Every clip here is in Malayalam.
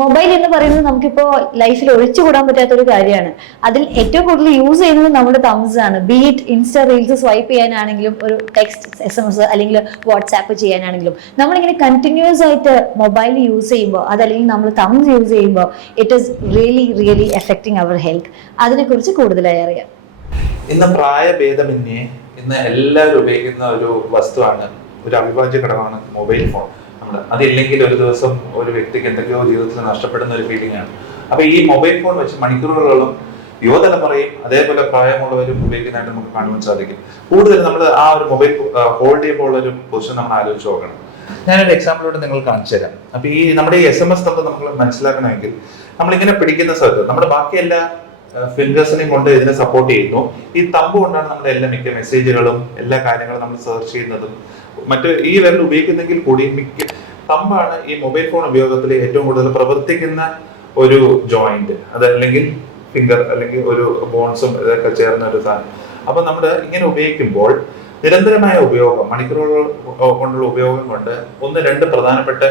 മൊബൈൽ എന്ന് പറയുന്നത് നമുക്കിപ്പോ ലൈഫിൽ ഒഴിച്ചുകൂടാൻ പറ്റാത്ത ഒരു കാര്യമാണ്. അതിൽ ഏറ്റവും കൂടുതൽ യൂസ് ചെയ്യുന്നത് നമ്മുടെ തംസ് ആണ്. ബീറ്റ് ഇൻസ്റ്റാ റീൽസ് സ്വൈപ്പ് ചെയ്യാനാണെങ്കിലും, ഒരു ടെക്സ്റ്റ് SMS അല്ലെങ്കിൽ വാട്സാപ്പ് ചെയ്യാനാണെങ്കിലും, നമ്മളിങ്ങനെ കണ്ടിന്യൂസ് ആയിട്ട് മൊബൈൽ യൂസ് ചെയ്യുമ്പോൾ, അതല്ലെങ്കിൽ നമ്മൾ തംസ് യൂസ് ചെയ്യുമ്പോൾ, it is really effecting our health. അതിനെക്കുറിച്ച് കൂടുതലായി അറിയാം. ഇന്ന് പ്രായഭേദമന്യേ ഇന്ന് എല്ലാവരും ഉപയോഗിക്കുന്ന ഒരു വസ്തുവാണ്, ഒരു അവിഭാജ്യ ഘടകമാണ് മൊബൈൽ ഫോൺ. അതില്ലെങ്കിൽ ഒരു ദിവസം ഒരു വ്യക്തിക്ക് എന്തൊക്കെയോ ജീവിതത്തിൽ നഷ്ടപ്പെടുന്ന ഒരു ഫീലിംഗ് ആണ്. അപ്പൊ ഈ മൊബൈൽ ഫോൺ വെച്ച് മണിക്കൂറുകളോളം യുവതലമുറയും അതേപോലെ പ്രായമുള്ളവരും ഉപയോഗിക്കുന്നതായിട്ട് നമുക്ക് കാണുവാൻ സാധിക്കും. കൂടുതൽ നമ്മൾ ആ ഒരു മൊബൈൽ ഹോൾഡ് ചെയ്യുമ്പോൾ ഒരു പൊസിഷൻ നമ്മൾ ആലോചിച്ച് നോക്കണം. ഞാനൊരു എക്സാമ്പിളോട് നിങ്ങൾ കാണിച്ചു തരാം. അപ്പൊ ഈ നമ്മുടെ ഈ SMS തമ്മിൽ നമ്മൾ മനസ്സിലാക്കണമെങ്കിൽ നമ്മളിങ്ങനെ പിടിക്കുന്ന സ്ഥലത്ത് നമ്മുടെ ബാക്കി എല്ലാ ഫിംഗേഴ്സിനെയും കൊണ്ട് ഇതിനെ സപ്പോർട്ട് ചെയ്യുന്നു. ഈ തമ്പ് കൊണ്ടാണ് നമ്മുടെ എല്ലാ മിക്ക മെസ്സേജുകളും എല്ലാ കാര്യങ്ങളും നമ്മൾ സെർച്ച് ചെയ്യുന്നതും. മറ്റ് ഈ വിരൽ ഉപയോഗിക്കുന്നെങ്കിൽ കൂടി മിക്ക തമ്പാണ് ഈ മൊബൈൽ ഫോൺ ഉപയോഗത്തിൽ ഏറ്റവും കൂടുതൽ പ്രവർത്തിക്കുന്ന ഒരു ജോയിന്റ്, അതല്ലെങ്കിൽ ഫിംഗർ അല്ലെങ്കിൽ ഒരു ബോൺസും ഇതൊക്കെ ചേർന്ന ഒരു സാധനം. അപ്പൊ നമ്മൾ ഇങ്ങനെ ഉപയോഗിക്കുമ്പോൾ നിരന്തരമായ ഉപയോഗം, മണിക്കൂറുകൾ കൊണ്ടുള്ള ഉപയോഗം കൊണ്ട് രണ്ട് പ്രധാനപ്പെട്ട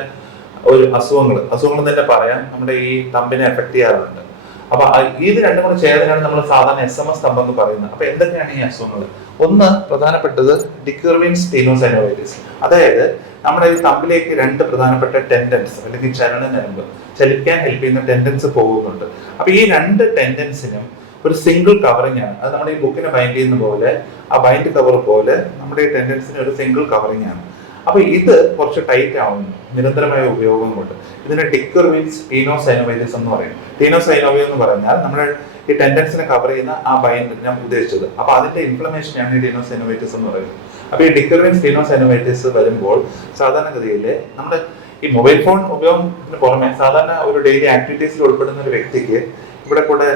ഒരു അസുഖങ്ങൾ തന്നെ പറയാം നമ്മുടെ ഈ തമ്പിനെ എഫക്ട് ചെയ്യാറുണ്ട്. അപ്പൊ ഇത് രണ്ടും കൂടെ ചേർന്നാണ് നമ്മൾ സാധാരണ SMS തമ്പ് എന്ന് പറയുന്നത്. അപ്പൊ എന്തൊക്കെയാണ് ഈ അസുഖങ്ങൾ? ഒന്ന് പ്രധാനപ്പെട്ടത് ഡിക്കർവിൻ സ്പീനോസൈനോവൈറ്റിസ്. അതായത് നമ്മുടെ ഈ തമ്പിലേക്ക് രണ്ട് പ്രധാനപ്പെട്ട ടെൻഡൻസ് അല്ലെങ്കിൽ ചലനനരമ്പ്, ചലിക്കാൻ ഹെൽപ്പ് ചെയ്യുന്ന ടെൻഡൻസ് പോകുന്നുണ്ട്. അപ്പൊ ഈ രണ്ട് ടെൻഡൻസിനും ഒരു സിംഗിൾ കവറിംഗ് ആണ്. അത് നമ്മുടെ ഈ ബുക്കിനെ ബൈൻഡ് ചെയ്യുന്ന പോലെ, ആ ബൈൻഡ് കവർ പോലെ നമ്മുടെ ഈ ടെൻഡൻസിന് ഒരു സിംഗിൾ കവറിംഗ് ആണ്. അപ്പൊ ഇത് കുറച്ച് ടൈറ്റ് ആവുന്നു നിരന്തരമായ ഉപയോഗം കൊണ്ട്. ഇതിനെ ഡിക്കർവിൻ സ്പീനോസൈനോവൈറ്റിസ് എന്ന് പറയും. ടീനോസൈനോവിയ എന്ന് പറഞ്ഞാൽ നമ്മുടെ ഈ ടെൻഡൻസിനെ കവർ ചെയ്യുന്ന ആ ബൈൻഡ് ഞാൻ ഉദ്ദേശിച്ചത്. അപ്പൊ അതിന്റെ ഇൻഫ്ലമേഷനാണ് ഈ ടീനോസൈനോവൈറ്റിസ് എന്ന് പറയുന്നത്. അപ്പൊ ഈ ഡിക്കർവിൻ സ്പീനോസൈനോവൈറ്റിസ് വരുമ്പോൾ സാധാരണഗതിയിൽ നമ്മുടെ ഈ മൊബൈൽ ഫോൺ ഉപയോഗത്തിന് പുറമെ സാധാരണ ഒരു ഡെയിലി ആക്ടിവിറ്റീസിൽ ഉൾപ്പെടുന്ന ഒരു വ്യക്തിക്ക് ഇവിടെ കൂടെ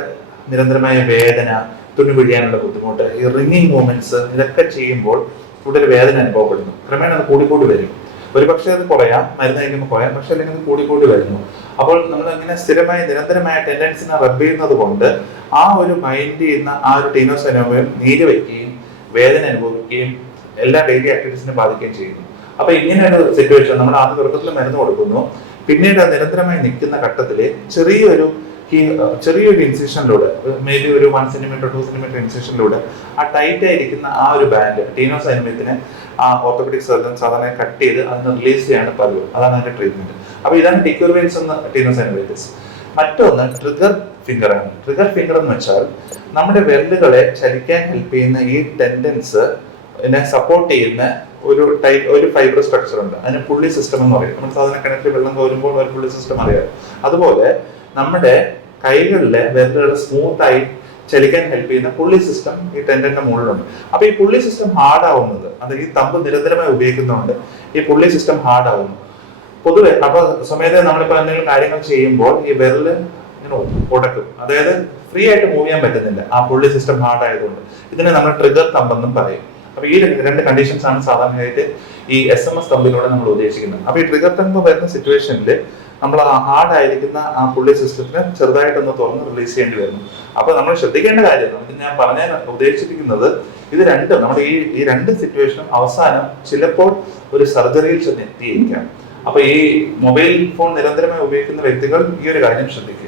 നിരന്തരമായ വേദന, തുണി പിഴിയാനുള്ള ബുദ്ധിമുട്ട്, ഈ റിംഗിങ് മൂവ്മെന്റ്സ്, ഇതൊക്കെ ചെയ്യുമ്പോൾ കൂടുതൽ വേദന അനുഭവപ്പെടുന്നു. ക്രമേണ അത് കൂടിക്കൂടി വരും. ഒരു പക്ഷേ അത് കുറയാം, മരുന്ന് കഴിക്കുമ്പോൾ കുറയാം, പക്ഷെ അല്ലെങ്കിൽ അത് കൂടിക്കൂടി വരുന്നു. അപ്പോൾ നമ്മൾ ഇങ്ങനെ സ്ഥിരമായ നിരന്തരമായ ടെൻഡൻസിനെ റബ്ബ് ചെയ്യുന്നത് കൊണ്ട് ആ ഒരു മൈൻഡ് ചെയ്യുന്ന ആ ഒരു ടീനോസൈനോവിയം നീര് വയ്ക്കുകയും വേദന അനുഭവിക്കുകയും എല്ലാ ഡെയിലി ആക്ടിവിറ്റീസിനെ ബാധിക്കുകയും ചെയ്യുന്നു. അപ്പൊ ഇങ്ങനെ ഒരു സിറ്റുവേഷൻ നമ്മൾ ആദ്യ തുടക്കത്തിൽ മരുന്ന് കൊടുക്കുന്നു, പിന്നീട് നിരന്തരമായി നിൽക്കുന്ന ഘട്ടത്തില് ചെറിയൊരു ഇൻസിഷനിലൂടെ, മേ ബി ഒരു 1 സെന്റിമീറ്റർ 2 സെന്റിമീറ്റർ ഇൻസിഷനിലൂടെ ആ ടൈറ്റ് ആയിരിക്കുന്ന ആ ഒരു ബാൻഡ് ടീനോസൈനോവിയത്തിനെ ആ ഓർത്തോപെഡിക് സർജൻ സാധാരണ കട്ട് ചെയ്ത് അതിന് റിലീസ് ചെയ്യാണ് പതിവ്. അതാണ് അതിന്റെ ട്രീറ്റ്മെന്റ്. അപ്പൊ ഇതാണ് ഡിക്യൂർവെൻസ് എന്ന ടീനോസൈനോവൈറ്റിസ്. മറ്റൊന്ന് ട്രിഗർ ഫിംഗർ ആണ്. ട്രിഗർ ഫിംഗർ എന്ന് വെച്ചാൽ നമ്മുടെ വിരലുകളെ ചലിക്കാൻ ഹെൽപ്പ് ചെയ്യുന്ന ഈ ടെൻഡൻസ് സപ്പോർട്ട് ചെയ്യുന്ന ഒരു ഫൈബർ സ്ട്രക്ചർ ഉണ്ട്. അതിന് പുള്ളി സിസ്റ്റം എന്ന് പറയും. നമ്മൾ സാധാരണ കിണറ്റിൽ വെള്ളം കോരുമ്പോൾ ഒരു പുള്ളി സിസ്റ്റം അറിയാം. അതുപോലെ നമ്മുടെ കൈകളിലെ വിരലുകൾ സ്മൂത്ത് ആയി ചലിക്കാൻ ഹെൽപ്പ് ചെയ്യുന്ന പുള്ളി സിസ്റ്റം ഈ ടെൻഡന്റെ മുകളിലുണ്ട്. അപ്പൊ ഈ പുള്ളി സിസ്റ്റം ഹാർഡ് ആവുന്നത്, അത് ഈ തമ്പ് നിരന്തരമായി ഉപയോഗിക്കുന്നതുകൊണ്ട് ഈ പുള്ളി സിസ്റ്റം ഹാർഡ് ആവുന്നു പൊതുവെ. അപ്പൊ സമയത്ത് നമ്മളിപ്പോ എന്തെങ്കിലും കാര്യങ്ങൾ ചെയ്യുമ്പോൾ ഈ വിരല് ഇങ്ങനെ ഉടക്കും, അതായത് ഫ്രീ ആയിട്ട് മൂവ് ചെയ്യാൻ പറ്റുന്നില്ല, ആ പുള്ളി സിസ്റ്റം ഹാർഡ് ആയതുകൊണ്ട്. ഇതിനെ നമ്മൾ ട്രിഗർ തമ്പെന്നും പറയും. അപ്പൊ ഈ രണ്ട് കണ്ടീഷൻസ് ആണ് സാധാരണയായിട്ട് ഈ SMS തമ്പിലൂടെ നമ്മൾ ഉദ്ദേശിക്കുന്നത്. അപ്പൊ ഈ ട്രിഗർ തമ്പ് വരുന്ന സിറ്റുവേഷനിൽ നമ്മൾ ആ ഹാർഡ് ആയിരിക്കുന്ന ആ പുള്ളി സിസ്റ്റത്തിനെ ചെറുതായിട്ടൊന്ന് തുറന്ന് റിലീസ് ചെയ്യേണ്ടി വരുന്നു. അപ്പൊ നമ്മൾ ശ്രദ്ധിക്കേണ്ട കാര്യം, നമുക്ക് ഞാൻ പറഞ്ഞാൽ ഉദ്ദേശിപ്പിക്കുന്നത് ഇത് രണ്ടും നമ്മുടെ ഈ രണ്ട് സിറ്റുവേഷനും അവസാനം ചിലപ്പോൾ ഒരു സർജറിയിൽ ചെന്ന് എത്തിയിരിക്കാം. അപ്പൊ ഈ മൊബൈൽ ഫോൺ നിരന്തരമായി ഉപയോഗിക്കുന്ന വ്യക്തികൾ ഈ ഒരു കാര്യം ശ്രദ്ധിക്കുക.